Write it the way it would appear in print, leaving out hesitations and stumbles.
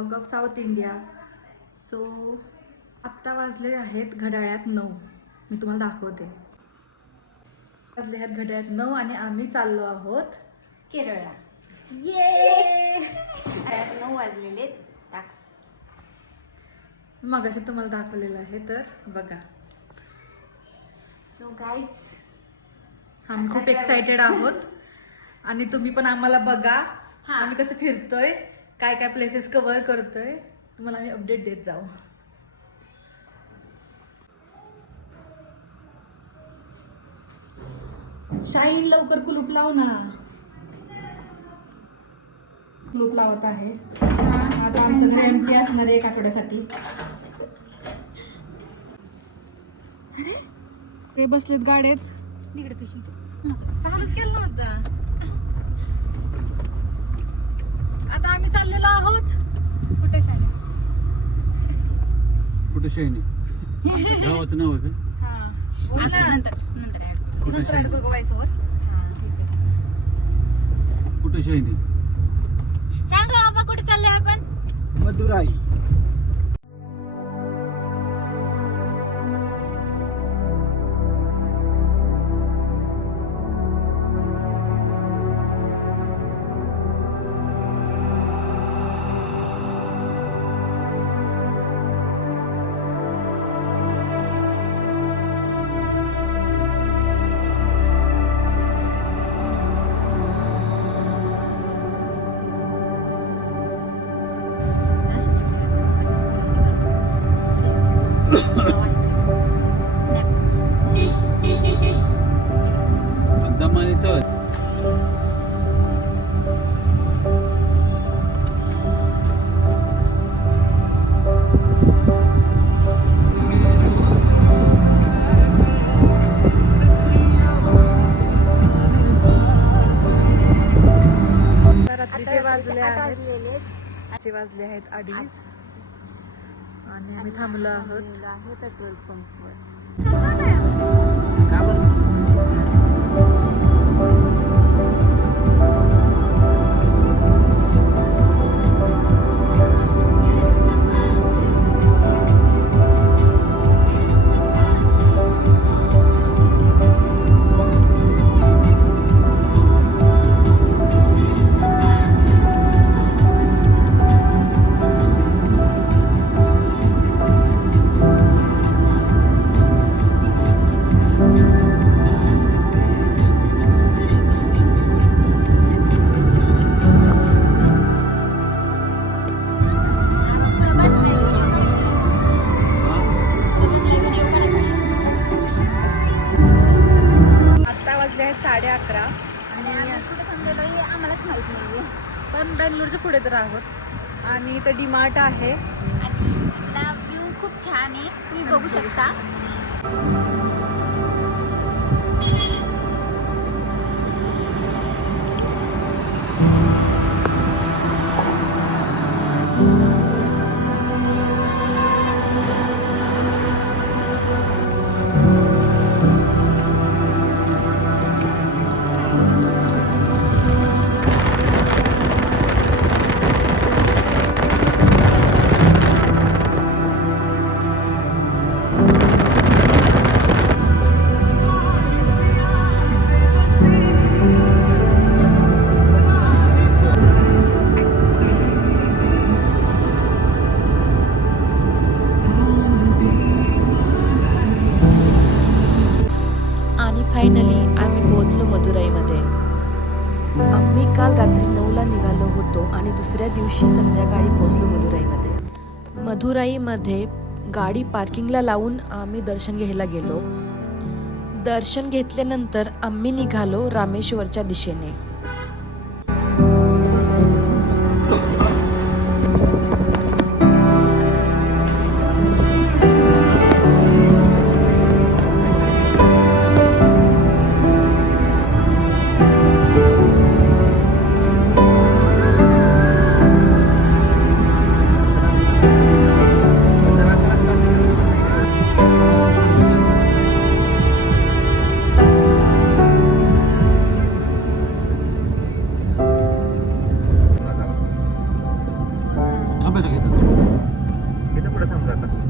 Blog of south India. So आत्ता वाजले आहेत घड्याळात 9. मी तुम्हाला दाखवते. वाजले आहेत घड्याळात 9 आणि आम्ही चाललो आहोत केरळला. ये 9 वाजलेले. मग असं तुम्हाला दाखवलेलं आहे तर बघा. सो गाईज आम्ही खूप एक्साइटेड आहोत आणि तुम्ही पण आम्हाला बघा. हा. आम्ही कसं फिरतोय, काय काय प्लेसेस कव्हर करतोय, तुम्हाला आम्ही अपडेट देत जाऊ. शाईन लवकर कुलूप लाव ना. कुलूप लावत आहे. आता आमचं घर एम्प्टी असणार आहे 1 आठवड्यासाठी. ते बसलेत गाड्यात. तिकडे पिशवी चालूच केलं नव्हतं. आता आम्ही चाललेलो आहोत कुठे शाळेत. कुठे शाईनी गावाचं नाव आहे का? हा बोल ना. नंतर नंतर ऍड करू वाईसवर. कुठे शाईनी? सांग बाबा कुठे चाललोय आपण. मदुराई. दमाने चालत. रात्रीचे वाजले आहेत 2:30 आणि आम्ही थांबलो आहोत. आहे पेट्रोल पंपवर. का बरं? आत्ता वाजले आहेत 11:30 आणि आम्हालाच माहित नाहीये. पण बेंगलोरच्या पुढे तर आहोत आणि इथं डीमार्ट आहे. आणि इथला व्ह्यू खूप छान आहे, तुम्ही बघू शकता. फायनली आम्ही पोहोचलो मदुराईमध्ये. आम्ही काल रात्री 9ला निघालो होतो आणि दुसऱ्या दिवशी संध्याकाळी पोहोचलो मदुराईमध्ये. मदुराईमध्ये गाडी पार्किंगला लावून आम्ही दर्शन घ्यायला गेलो. दर्शन घेतल्यानंतर आम्ही निघालो रामेश्वरच्या दिशेने. थांबायला घेतात इथं पुढे थांबला आता